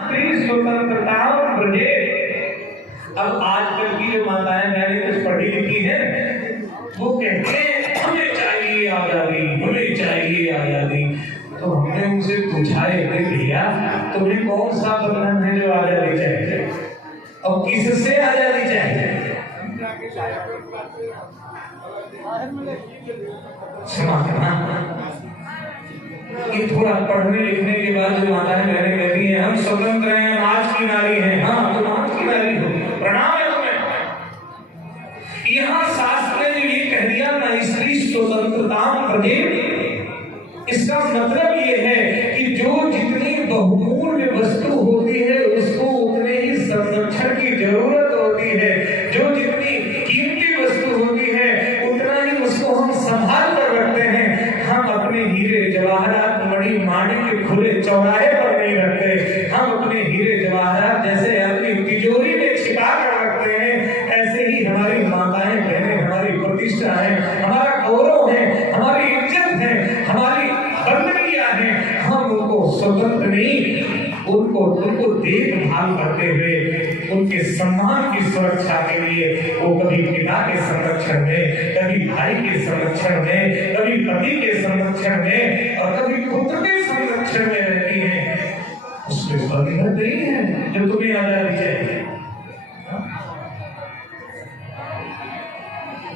स्वतंत्रता ब्रजे। अब आजकल की जो माताएं मैंने कुछ पढ़ी लिखी है वो कहते हैं हमें चाहिए आजादी, हमें चाहिए आजादी। तो हमने उनसे पूछा है भैया तुम्हें कौन सा बंधन है जो आजादी चाहिए और किससे आजादी चाहिए? ये थोड़ा पढ़ने लिखने के बाद जो माताएं बहनें कहती हैं हम स्वतंत्र हैं, हम आज की नारी हैं। हाँ तुम आज की नारी हो, प्रणाम है तुम्हें। यहाँ शास्त्र ने जो ये कह दिया ना स्त्री स्वतंत्रता प्रजे, इसका मतलब ये है कि जो जितनी बहुमूल्य वस्तु होती है उसको उतने ही संरक्षण की जरूरत होती है। जो जितनी कीमती वस्तु होती है उतना ही उसको हम संभाल कर रखते हैं। हम अपने हीरे जवाहरात मणि माणिक के खुले चौराहे पर नहीं रखते, हम अपने हीरे जवाहरात जैसे अपनी तिजोरी में छिपा कर रखते हैं। ऐसे ही हमारी माताएं बहनें हमारी प्रतिष्ठा है, हमारा गौरव है, हमारी इज्जत है, हमारी बंदगियां हैं। हम उनको स्वतंत्र नहीं, उनको देखभाल करते हुए उनके सम्मान की सुरक्षा के लिए वो कभी पिता के संरक्षण में, कभी भाई के संरक्षण में, कभी पति के संरक्षण में और कभी पुत्र के संरक्षण में रहती हैं। उसमें बंधन नहीं है जो तुम्हें आजादी चाहिए।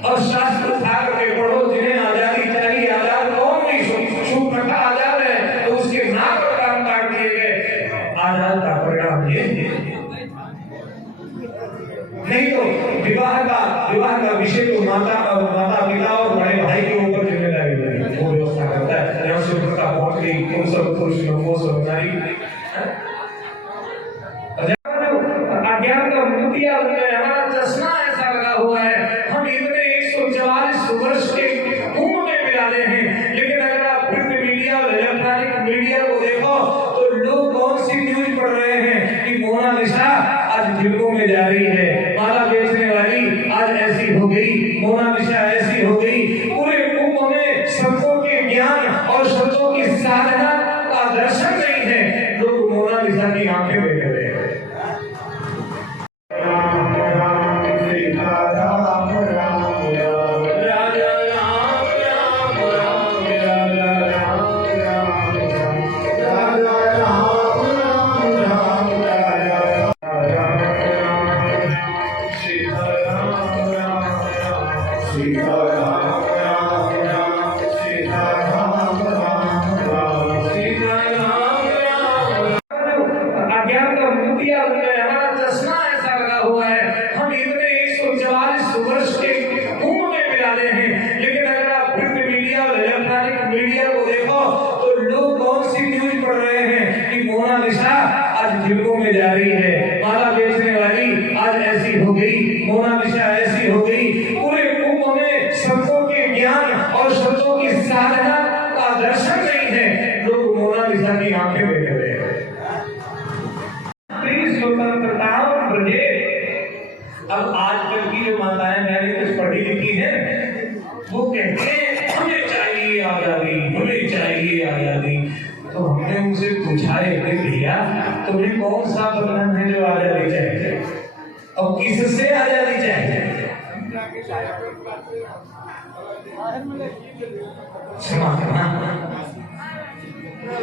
और शास्त्र उठा के पढ़ो जिन्हें आजादी चाहिए। आजाद कौन नहीं, शूरपणखा आजाद है तो उसके नाक पर कान काट दिए गए। आजाद का परिणाम ये नहीं तो विवाह का विषय तो माता पिता और बड़े भाई के ऊपर जिम्मेदारी है, वो व्यवस्था करता है। यहाँ शूरपणखा पहुंच गई, तुम सब पुरुष लोगों से नारी अज्ञान का मोतिया बन गए। हमारा चश्मा ऐसा लगा हुआ है, हम इतने 144 वर्ष के उम्र में मिलाते हैं। लेकिन अगर आप प्रिंट मीडिया और इलेक्ट्रॉनिक मीडिया को देखो तो लोग कौन सी न्यूज पढ़ रहे हैं कि मोनालिसा आज फिल्मों में जा रही है, माला बेचने वाली आज ऐसी हो गई, मोनालिसा ऐसी हो गई। पूरे कुंभ में संतों के ज्ञान और संतों की साधना का दर्शन नहीं है, लोग मोनालिसा की आंखें देख रहे हैं। अज्ञान का मोतिया बन गए। हमारा चश्मा ऐसा लगा हुआ है, हम इतने 144 वर्ष के उम्र में मिलाते हैं। लेकिन अगर आप प्रिंट मीडिया और इलेक्ट्रॉनिक मीडिया को देखो तो लोग कौन सी न्यूज पढ़ रहे हैं कि मोनालिसा आज फिल्मों में जा रही है, माला बेचने वाली आज ऐसी हो गई, मोनालिसा ऐसी हो गई। पूरे कुंभ में संतों के ज्ञान और संतों की साधना का दर्शन नहीं है, लोग मोनालिसा की आंखें देख रहे हैं। स्वतंत्रता ब्रजे। अब आजकल की जो माताएं मैंने कुछ पढ़ी लिखी है वो कहते हैं हमें चाहिए आजादी, हमें चाहिए आजादी। तो हमने उनसे पूछा है भैया तुम्हें कौन सा बंधन है जो आजादी चाहिए और किससे आजादी चाहिए?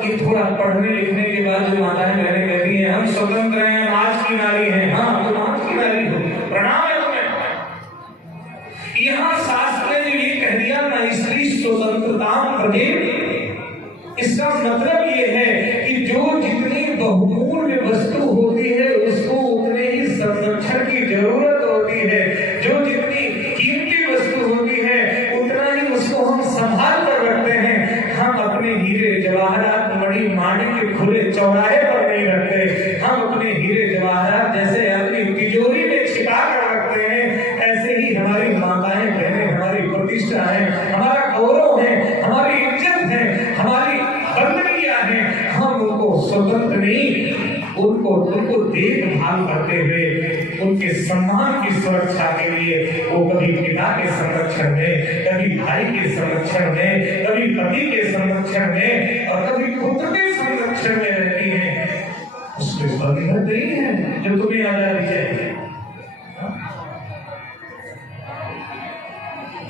ये थोड़ा पढ़ने लिखने के बाद जो माताएं बहनें कहती हैं हम स्वतंत्र हैं, हम आज की नारी हैं। हाँ तुम आज की नारी हो, प्रणाम है तुम्हें। यहाँ शास्त्र ने जो ये कह दिया ना स्त्री स्वतंत्रता प्रजे, इसका मतलब ये है कि जो जितनी बहुमूल्य वस्तु होती है उसको उतने ही संरक्षण की जरूरत होती है। जो जितनी कीमती वस्तु होती है उतना ही उसको हम संभाल कर रखते हैं। हम अपने हीरे जवाहरात मणि माणिक के खुले चौराहे पर नहीं रखते, हम अपने हीरे जवाहरात जैसे अपनी तिजोरी में छिपा कर रखते हैं। ऐसे ही हमारी माताएं बहनें हमारी प्रतिष्ठा है, हमारा गौरव है, हमारी इज्जत है, हमारी बंदगियां हैं। हम उनको स्वतंत्र नहीं, उनको देखभाल करते हुए उनके सम्मान की सुरक्षा के लिए वो कभी पिता के संरक्षण में, कभी भाई के संरक्षण में, कभी पति के संरक्षण में और कभी पुत्र के संरक्षण में रहती हैं। भगीरथ नहीं है जो तुम्हें आजादी चाहिए।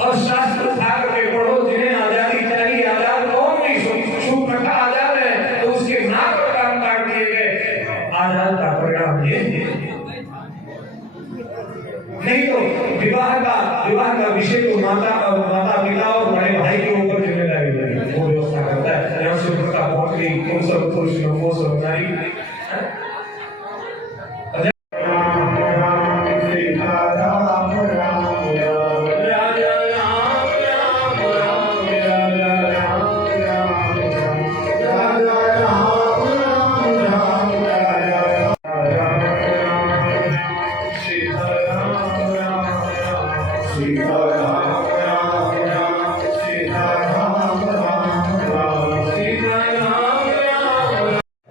और शास्त्र सागर के पढ़ो जिन्हें आजादी चाहिए। आजाद कौन नहीं, शूर्पणखा आजाद है तो उसके नाक पर कान काट दिए गए। आजाद का परिणाम ये नहीं तो विवाह का विषय तो माता पिता और बड़े भाई के ऊपर जिम्मेदारी वो व्यवस्था करता है। शूर्पणखा पहुंच गई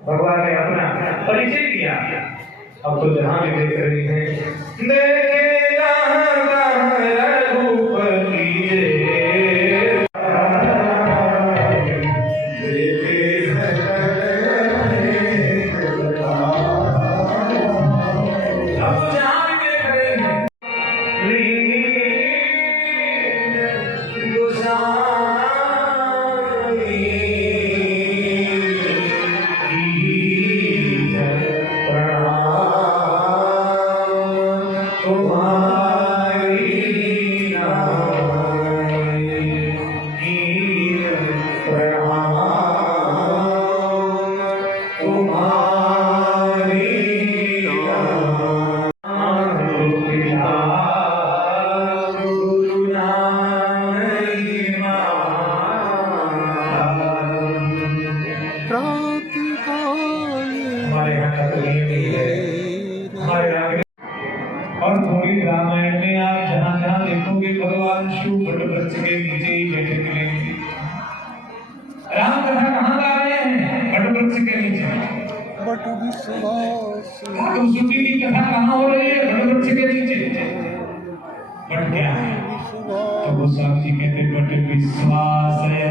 भगवान ने अपना परिचय दिया। अब तो जहां भी देख रही हैं और थोड़ी रामायण में आप जहाँ जहाँ देखोगे भगवान शिव वट वृक्ष के नीचे ही बैठे मिलेंगे। राम कथा कहाँ गा रहे हैं? वट वृक्ष के नीचे। तो सुखी की कथा कहाँ हो रही है? वट वृक्ष के नीचे। वट क्या है? तो गोस्वामी जी कहते वट विश्वास है